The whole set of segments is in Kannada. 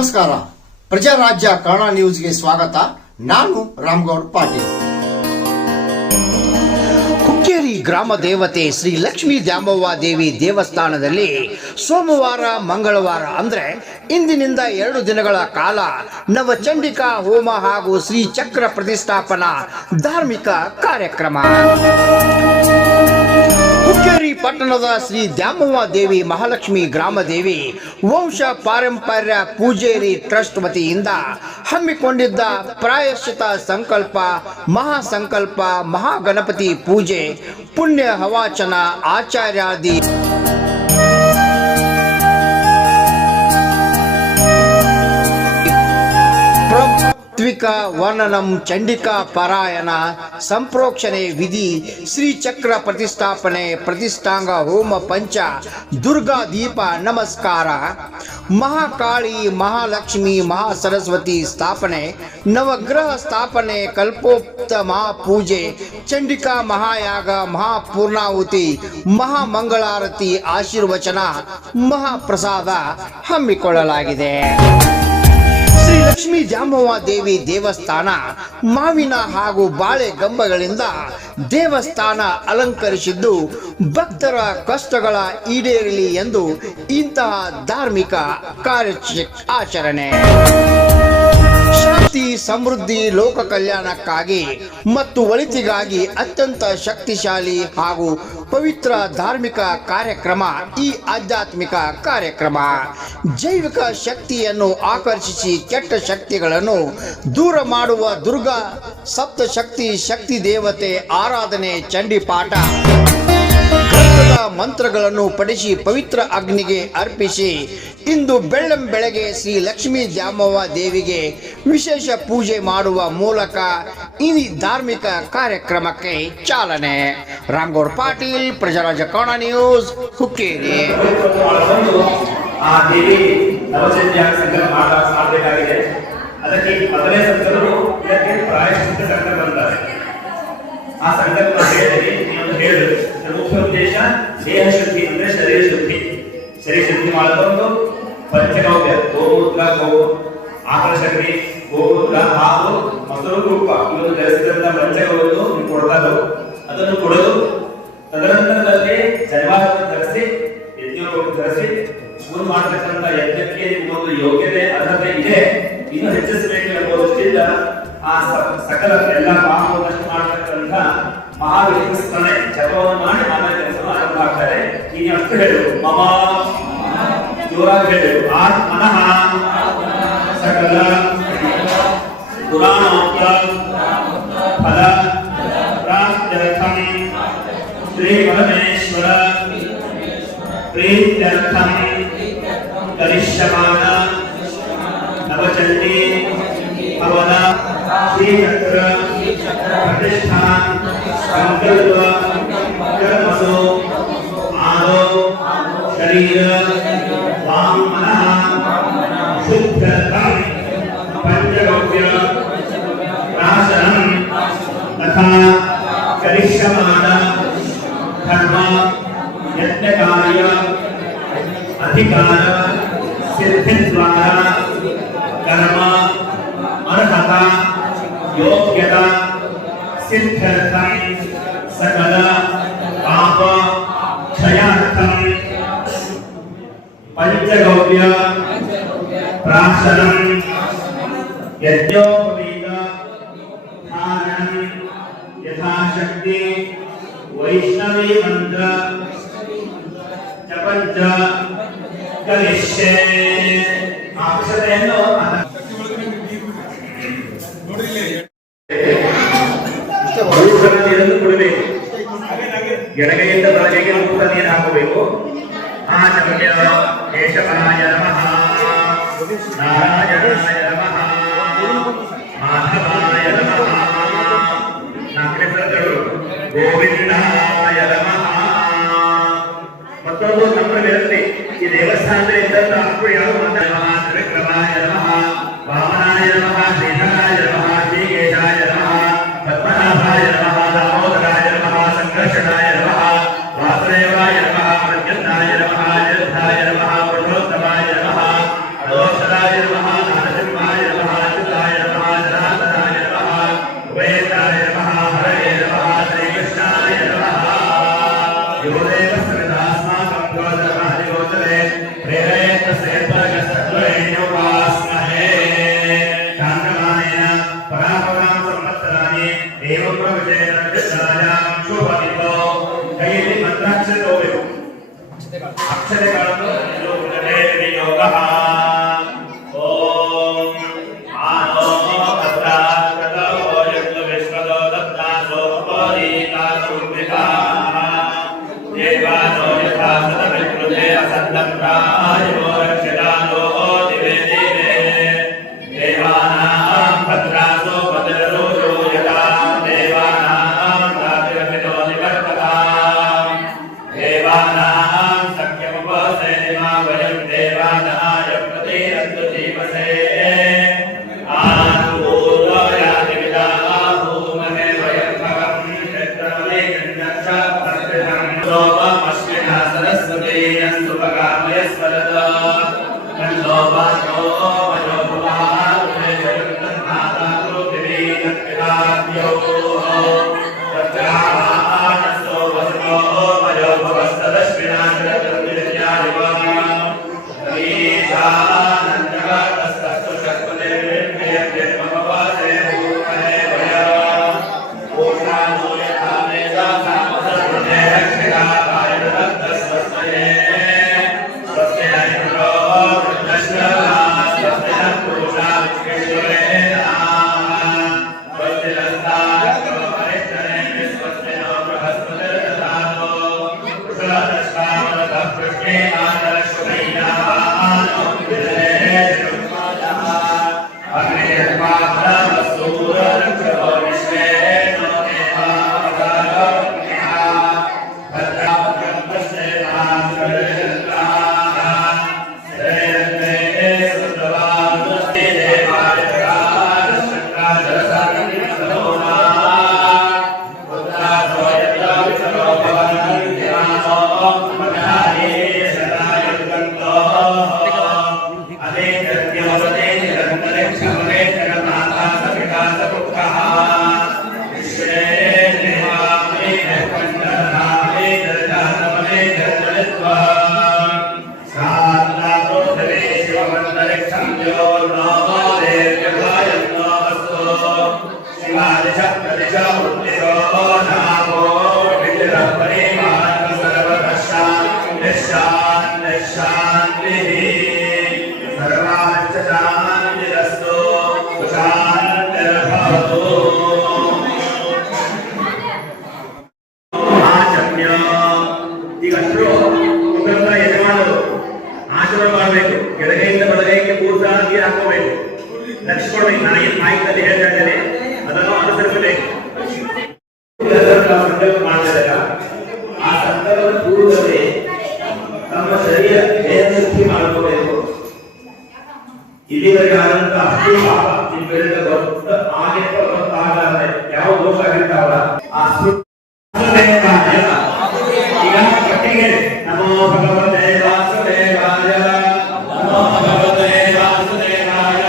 ನಮಸ್ಕಾರ. ಪ್ರಜಾರಾಜ್ಯ ಕನ್ನಡ ನ್ಯೂಸ್ಗೆ ಸ್ವಾಗತ. ನಾನು ರಾಮಗೌಡ ಪಾಟೀಲ್. ಹುಕ್ಕೇರಿ ಗ್ರಾಮ ದೇವತೆ ಶ್ರೀ ಲಕ್ಷ್ಮೀ ದ್ಯಾಮವ್ವ ದೇವಿ ದೇವಸ್ಥಾನದಲ್ಲಿ ಸೋಮವಾರ ಮಂಗಳವಾರ ಅಂದರೆ ಇಂದಿನಿಂದ 2 ದಿನಗಳ ಕಾಲ ನವಚಂಡಿಕಾ ಹೋಮ ಹಾಗೂ ಶ್ರೀ ಚಕ್ರ ಪ್ರತಿಷ್ಠಾಪನಾ ಧಾರ್ಮಿಕ ಕಾರ್ಯಕ್ರಮ. ಹುಕ್ಕೇರಿ ಪಟ್ಟಣದ ಶ್ರೀ ದ್ಯಾಮವ್ವ ದೇವಿ ಮಹಾಲಕ್ಷ್ಮಿ ಗ್ರಾಮದೇವಿ ವಂಶ ಪಾರಂಪರ್ಯ ಪೂಜೇರಿ ಟ್ರಸ್ಟ್ ವತಿಯಿಂದ ಹಮ್ಮಿಕೊಂಡಿದ್ದ ಪ್ರಾಯಶ್ಚಿತ ಸಂಕಲ್ಪ ಮಹಾಸಂಕಲ್ಪ ಮಹಾಗಣಪತಿ ಪೂಜೆ ಪುಣ್ಯ ಹವಾಚನ ಆಚಾರ್ಯಾದಿ ವರ್ಣನಂ ಚಂಡಿಕಾ ಪಾರಾಯಣ ಸಂಪ್ರೋಕ್ಷಣೆ ವಿಧಿ ಶ್ರೀ ಚಕ್ರ ಪ್ರತಿಷ್ಠಾಪನೆ ಪ್ರತಿಷ್ಠಾಂಗ ಹೋಮ ಪಂಚ ದುರ್ಗಾ ದೀಪ ನಮಸ್ಕಾರ ಮಹಾಕಾಳಿ ಮಹಾಲಕ್ಷ್ಮಿ ಮಹಾಸರಸ್ವತಿ ಸ್ಥಾಪನೆ ನವಗ್ರಹ ಸ್ಥಾಪನೆ ಕಲ್ಪೋಕ್ತ ಮಹಾಪೂಜೆ ಚಂಡಿಕಾ ಮಹಾಯಾಗ ಮಹಾಪೂರ್ಣಾಹುತಿ ಮಹಾಮಂಗಳಾರತಿ ಆಶೀರ್ವಚನ ಮಹಾಪ್ರಸಾದ ಹಮ್ಮಿಕೊಳ್ಳಲಾಗಿದೆ. ಶ್ರೀ ಲಕ್ಷ್ಮೀ ದ್ಯಾಮವ್ವ ದೇವಿ ದೇವಸ್ಥಾನ ಮಾವಿನ ಹಾಗೂ ಬಾಳೆ ಗಂಬಗಳಿಂದ ದೇವಸ್ಥಾನ ಅಲಂಕರಿಸಿದ್ದು ಭಕ್ತರ ಕಷ್ಟಗಳ ಈಡೇರಲಿ ಎಂದು ಇಂತಹ ಧಾರ್ಮಿಕ ಆಚರಣೆ ಶಾಂತಿ ಸಮೃದ್ಧಿ ಲೋಕ ಕಲ್ಯಾಣಕ್ಕಾಗಿ ಮತ್ತು ಒಳಿತಿಗಾಗಿ ಅತ್ಯಂತ ಶಕ್ತಿಶಾಲಿ ಹಾಗೂ ಪವಿತ್ರ ಧಾರ್ಮಿಕ ಕಾರ್ಯಕ್ರಮ ಈ ಆಧ್ಯಾತ್ಮಿಕ ಕಾರ್ಯಕ್ರಮ. ಜೈವಿಕ ಶಕ್ತಿಯನ್ನು ಆಕರ್ಷಿಸಿ ಕೆಟ್ಟ ಶಕ್ತಿಗಳನ್ನು ದೂರ ಮಾಡುವ ದುರ್ಗಾ ಸಪ್ತಶಕ್ತಿ ಶಕ್ತಿ ದೇವತೆ ಆರಾಧನೆ ಚಂಡಿಪಾಠ ಮಂತ್ರಗಳನ್ನು ಪಠಿಸಿ ಪವಿತ್ರ ಅಗ್ನಿಗೆ ಅರ್ಪಿಸಿ ಇಂದು ಬೆಳ್ಳಂಬೆಳಗ್ಗೆ ಶ್ರೀ ಲಕ್ಷ್ಮೀ ದ್ಯಾಮವ್ವ ದೇವಿಗೆ ವಿಶೇಷ ಪೂಜೆ ಮಾಡುವ ಮೂಲಕ ಈ ಧಾರ್ಮಿಕ ಕಾರ್ಯಕ್ರಮಕ್ಕೆ ಚಾಲನೆ. ರಾಮಗೌಡ ಪಾಟೀಲ್, ಪ್ರಜಾರಾಜ್ಯ ಕನ್ನಡ ನ್ಯೂಸ್, ಹುಕ್ಕೇರಿ. ಅದಕ್ಕೆ ಮೊದಲೇ ಸಂಕಲ್ಪರು ಇದಕ್ಕೆ ಪ್ರಾಯಶ್ಚಿತ್ತ ಸಂಕಲ್ಪ ಅಂತಾರೆ. ಆ ಸಂಕಲ್ಪ ಹೇಳಿದ್ರು ಮುಖ್ಯ ಉದ್ದೇಶ ದೇಹ ಶುದ್ಧಿ ಅಂದ್ರೆ ಶರೀರ ಶುದ್ಧಿ. ಶರೀರ ಶುದ್ಧಿ ಮಾಡೋದೊಂದು ಪಂಚಗವ್ಯ ಗೋಮೂತ್ರ ಆಕಳ ಸಗಣಿ ಗೋಮೂತ್ರ ಹಾಲು ಮೊಸರು ತುಪ್ಪ ಇವನ್ನು ಧರಿಸಿದಂತ ಪಂಚಗವ್ಯವನ್ನು ಕೊಡ್ತಾರೆ. ಅದನ್ನು ಕೊಡೋದು ತದನಂತರದಲ್ಲಿ ಜನ್ಮಾವನ್ನು ಧರಿಸಿ ಯಜ್ಞವನ್ನು ಧರಿಸಿ ಮುಂದೆ ಮಾಡತಕ್ಕಂಥ ಯಜ್ಞಕ್ಕೆ ಒಂದು ಯೋಗ್ಯತೆ ಅರ್ಹತೆ ಇದೆ, ಇನ್ನು ಹೆಚ್ಚಿಸಬೇಕು ಎಂಬ ದೃಷ್ಟಿಯಿಂದ ಆ ಸಕಲ ಎಲ್ಲ ಪಾಪವನ್ನು ನಷ್ಟ ಮಾಡತಕ್ಕಂಥ ಮಹಾವಿಷ್ಣುಸ್ಮರಣೆ ಜಪವನ್ನು ಮಾಡಿ ಆಮೇಲೆ ಕೆಲಸವನ್ನು ಆರಂಭ ಆಗ್ತಾರೆ. ಈಗ ಅಷ್ಟು ಹೇಳು ಮಮ ಜೋರಾಗಿ ಹೇಳು ಆತ್ಮನಃ ಸಕಲ ಪುರಾಣೋಕ್ತ ಫಲ ಪ್ರಾಪ್ತ್ಯರ್ಥಂ ಶ್ರೀ ಪರಮೇಶ್ವರ ಪ್ರೀತ್ಯರ್ಥಂ ಕರಿಷ್ಯಮಾನ ನವಚಂಡಿ ಹವನ ಶ್ರೀಚಕ್ರ ಪ್ರತಿಷ್ಠಾ ಸಂಕಲ್ಪ ಕರ್ಮಸು ಆದೋ ಶರೀರ ವಾಂಗ್ ಮನಃ ಶುದ್ಧತಂ ಪಂಚಗವ್ಯ ನಾಶನಂ ತಥಾ ಕರಿಷ್ಯಮಾನ ಕರ್ಮ ಯಜ್ಞಕಾರ್ಯ ಅಧಿಕಾರ ಸಿದ್ಧಿದ್ವಾರ ಕರ್ಮ ಅರ್ಹತ ಯೋಗ್ಯತ ಸಿದ್ಧರ್ಥಂ ಸಕಲ ಪಾಪ ಕ್ಷಯಾರ್ಥಂ ಪಂಚಗವ್ಯ ಪ್ರಾಶನಂ ಯಜ್ಞೋಪವೀತ ಧಾರಣಂ ಯಥಾಶಕ್ತಿ ವೈಷ್ಣವೀ ಮಂತ್ರ ಜಪಂಚ ಕರಿಷ್ಯೆ. ಅಕ್ಷತೆಯನ್ನು ಕೊಡಬೇಕು. ಎಡಗೈಯಿಂದ ಬಲಗೈಗೆ ಮುಕ್ತ ನೀರು ಹಾಕಬೇಕು. ಆಚಮ್ಯ ಕೇಶವನಾಯ ನಮಃ, ನಾರಾಯಣಾಯ ನಮಃ, ಮಾಧವಾಯ ನಮಃ, ನಾಲ್ಕನೇ ಸ್ಥಳಗಳು ಗೋವಿಂದಾಯ ನಮಃ. ಮತ್ತೊಂದು ಸಂಪ್ರದಾಯದಲ್ಲಿ ಈ ದೇವಸ್ಥಾನದಲ್ಲಿ ಇದ್ದಂತ ಅಪ್ಪು ಯಾವ ತ್ರಿವಿಕ್ರಮಾಯ ನಮಃ, ವಾಮನಾಯ ನಮಃ, ಶ್ರೀಧರಾಯ ನಮಃ, ಶ್ರೀಕೇಶಾಯ ನಮಃ, ಪದ್ಮನಾಭಾಯ ನಮಃ, ದಾಮೋದರಾಯ ನಮಃ, ಸಂಕರ್ಷಣಾಯ ನಮಃ, ವಾಸುದೇವಾಯ ನಮಃ, ಪ್ರದ್ಯುಮ್ನಾಯ ನಮಃ, ಅನಿರುದ್ಧಾಯ ನಮಃ, ಪುರುಷೋತ್ತಮಾಯ ನಮಃ, ಅಧೋಕ್ಷರಾಯ ನಮಃ, ಏವಂ ಪ್ರವಚೇನಾಯಾಂ ಶೋಭಾದಿತೋ ಕೈಯಲ್ಲಿ ಮಂತ್ರಾಕ್ಷರ ತಗೋಬೇಕು ಅಕ್ಷರಗಳನ್ನು ಲೋಕದಲ್ಲಿ ವಿನಿಯೋಗಃ ಓಂ ಆನೋ ಭದ್ರಾಕೃತೋ ಯಜ್ಞ ವಿಶ್ವದೋ ದತ್ತಾಸೋ ಅಪರೀತಾಸುರ್ಮಿಕಾ ದೇವಾನೋ ಯಥಾ ಸದವಿಕೃತೆ ಅಸನ್ನಪ್ರಾಯೋ ರಕ್ಷಿತಾನೋ ದಿವೆ ದಿವೆ ದೇವಾನಾಂ ಭದ್ರಾಸೋ ಭದ್ರರೋಜೋ ಯಥಾ ದೇವಾನಾಂ ರಾತಿರಪಿತೋ ನಿವರ್ತಕಾಂ ದೇವಾನಾಂ ಸಖ್ಯಮುಪಸೇನಿಮಾ ವಯಂ ದೇವಾನಾಯ ಪ್ರತಿರಂತು ಜೀವಸೇ ಆನುಪೂರ್ವಯಾತಿ ವಿದಾಹೂಮನೆ ವಯಂ ಭಗಂ ಕ್ಷೇತ್ರಮಲೆ ಗಣ್ಯಕ್ಷ ಪ್ರತಿಹಂ ಸೋಮಮಶ್ವಿನಾ ಸರಸ್ವತೀಯಂ ಸುಭಗಾಮಯಸ್ವರದ ಕಲ್ಲೋಪಾನೋ ಮಯೋಪುವಾರುಣೆ ಜಗನ್ನಾಥ ಪೃಥಿವೀ ಪಿತಾಭ್ಯೋ ತತ್ರಾಮಾನಸೋ ವಸನೋ ಮಯೋಪವಸ್ತದಶ್ವಿನಾ ಜಗದ್ವಿದ್ಯಾದಿವಾ ಈಶಾನಂದಗತಸ್ತಸ್ತು ಶಕ್ಪತೆ ನಿರ್ವ್ಯಯತೆ ಮಮವಾಸೆ ಭೂಮನೆ ವಯ ಓಷಾನೋ ಯಥಾ ಮೇಧಾ ಸಾಮಸರ್ವತೆ ರಕ್ಷಿತಾ ಕಾಯದತ್ತಸ್ವಸ್ತಯೇ ಸ್ವಸ್ತಿ ನ ಇಂದ್ರೋ ವೃದ್ಧಶ್ರವಾ ಸ್ವಸ್ತಿ ನ ಪೂಷಾ ವಿಶ್ವೇಶ್ವರೇಣ ಸ್ವಸ್ತಿ ನಸ್ತಾರೋ ಪರಿಷ್ಠನೆ ಸ್ವಸ್ತಿ ನೋ ಬೃಹಸ್ಪತಿರ್ದಧಾತೋ ಕುಶಲದಶ್ವಾಮನಃ ಪೃಷ್ಠೇ ಆದರ್ಶಮಯ್ಯಾನೋ ವಿದಧೇ ಜಗನ್ಮಾತಃ ಅಗ್ನಿರ್ವಾಹನಮಸ್ತೂರರಕ್ಷೋ ವಿಶ್ವೇ ನೋ ದೇವಾವತಾರವನ್ಯಃ ಭದ್ರಾಭದ್ರಂ ಪಶ್ಯೇತಾಂ ಸರ್ವೇಂದ್ರಾಃ ಶ್ರೇಯಂತೆ ಸುತವಾನುಸ್ತೆ ದೇವಾಯತ್ರಾಃ ಶಕ್ರಾಜಲಸನ್ನಿಧನೋನಾ ಉದ್ಧಾರೋ ಯತ್ರ ವಿಚರೋ ಭವನಂ ಧ್ಯಾನೋ ಮನಾರೇ ಸದಾಯುಗಂತೋ ಅದೇ ಕೃತ್ಯವಸತೆ ನಿರಂತರೆ ಕ್ಷಮರೆ ಜಗನ್ನಾಥ ಸಪಿತಾ ಸಪುತ್ರಃ ವಿಶ್ವೇ ದೇವಾಮೇ ಕಂಡನಾಮೇ ಜಗದಾನಮೇ ಜಗದಲಿತ್ವಾ ಸಾಂತಾಪ್ರೋಧವೇ ಶಿವಮಂತರಿಕ್ಷಂ ಯೋರ್ನೋ ದೇವ್ಯಭಾಯನ್ನೋ ವಸ್ತು ಶಿವಾದಿಶ ಪ್ರದಿಶ ಉದ್ದಿಶೋ ನಾಮೋ ವಿಜಯ ಪರಿಮಾಣ ಸರ್ವತಃ ಶಾಂತಿಃ ಸರ್ವಾಂಚ ಶಾಂತಿರಸ್ತು ಶಾಂತಿರ್ಭವತು ಆಚಮ್ಯ ಈಗಂತೂ ಮುಖಂಡ ಯಜಮಾನರು ಆಚರಣೆ ಮಾಡಬೇಕು ಎಡಗೈಯಿಂದ ಬಲಗೈಗೆ ಪೂರ್ತಿ ನೀರು ಹಾಕೋಬೇಕು ಲಕ್ಷ್ಮಣ ನಾನು ಏನು ಮಾಹಿತಿ ಹೇಳ್ತಾ ಇದ್ದೇನೆ ಅದನ್ನು ಅನುಸರಿಸಬೇಕು ಸಂಕಲ್ಪ ಮಾಡಿದಾಗ ಆ ಸಂಕಲ್ಪದ ಪೂರ್ವದಲ್ಲಿ ನಮ್ಮ ಶರೀರ ದೇಹಶುದ್ಧಿ ಮಾಡ್ಕೋಬೇಕು ಇಲ್ಲಿವರೆಗೆ ಆದಂತ ಅಷ್ಟು ಪಾಪ ನಿಮ್ಮೆಲ್ಲ ದೊಡ್ಡ ಆನೆ ಪರ್ವತಾಗಾರ ಯಾವ ದೋಷ ಆಗಿರ್ತಾವಲ್ಲ ಆ ಈಗ ಪಟ್ಟಿಗೆ ನಮೋ ಭಗವತೆ ವಾಸುದೇವಾಯ ನಮೋ ಭಗವತೆ ವಾಸುದೇವಾಯ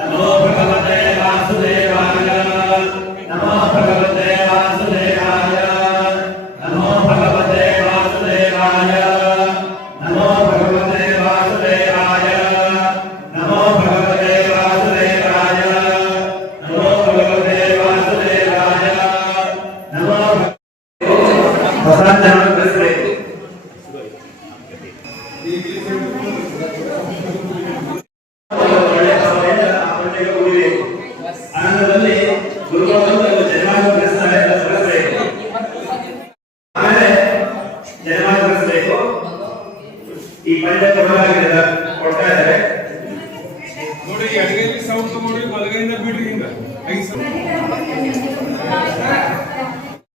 ನಮೋ ಭಗವತೆ ವಾಸುದೇವಾಯ ನಮೋ ಭಗವತೆ ವಾಸುದೇವಾಯ ನಮೋ ಭಗವತೆ ವಾಸುದೇವಾಯ ನಮೋ ಭಗವತೆ ವಾಸುದೇವಾಯ ನಮೋ ಭಗವತೆ ವಾಸುದೇವಾಯ ನಮೋ ಭಗವತೆ ವಾಸುದೇವಾಯ ನಮೋ ಹೊಸ ಜನ ಕಲಿಸಬೇಕು ಒಳ್ಳೆಯ ಸಮಯದ ಅಪರಿಚಯ ಉಳಿಬೇಕು ಆನಂದದಲ್ಲಿ ಗುರುಗಳು ಜನ್ಮಾಂತರ ಕಲಿಸ್ತಾರೆ ಕಲಿಸಬೇಕು ಆಮೇಲೆ ಜನ್ಮಾಂತರ ಕಲಿಸಬೇಕು ಈ ಪಂಚ ಕೊಡಲಾಗಿದೆ ಕೊಡ್ತಾ ಇದ್ದಾರೆ ನೋಡಿ ಅಡಿಗೆಯಲ್ಲಿ ಸೌಂಡ್ ನೋಡಿ